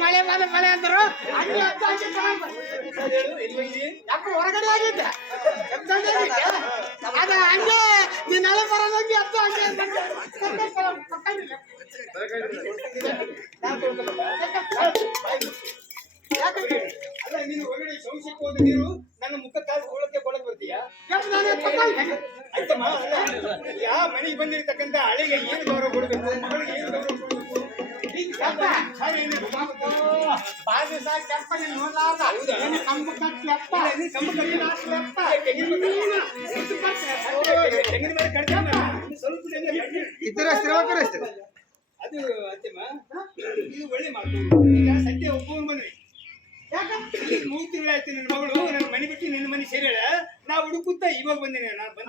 ಮಳೆ ಬಂದ ಮಳೆ ಅಂದರು ಹೊರಗಡೆ ಆಗಿದ್ದೆ ಅದ ಹಂಗೆ ನೀನ್ ನಳೆ ಬರೋದೋಗಿ ಅತ್ತು ಅಲ್ಲ ನೀನು ಹೊರಗಡೆ ಶೌಚಕ್ಕೆ ಹೋದ ನೀರು ನನ್ನ ಮುಖ ಕಾಲು ಕೊಳಕ್ಕೆ ಬರ್ತೀಯಾ ಆಯ್ತಮ್ಮ ಯಾವ ಮನೆಗೆ ಬಂದಿರತಕ್ಕಂತ ಹಳೆಗೆ ಏನು ಗೌರವ ಕೊಡ್ಬೇಕು ಮಗಳಿಗೆ ಏನು ಗೌರವ ಕೊಡ್ಬೇಕು ಅದು ಅತ್ತೆಮ್ಮ ಇದು ಒಳ್ಳೆ ಮಾತು ಈಗ ಸದ್ಯ ಒಬ್ಬವನು ಬಂದ್ರಿ ಯಾಕಂದ್ರೆ 3 ತಿಂಗಳಾಯ್ತು ನನ್ನ ಮಗಳು ನನ್ನ ಮನೆ ಬಿಟ್ಟು ನಿನ್ನ ಮನೆ ಸೇರಿಳ ನಾ ಹುಡುಕುತ್ತಾ ಇವಾಗ ಬಂದೇನೆ ನಾನು ಬಂದ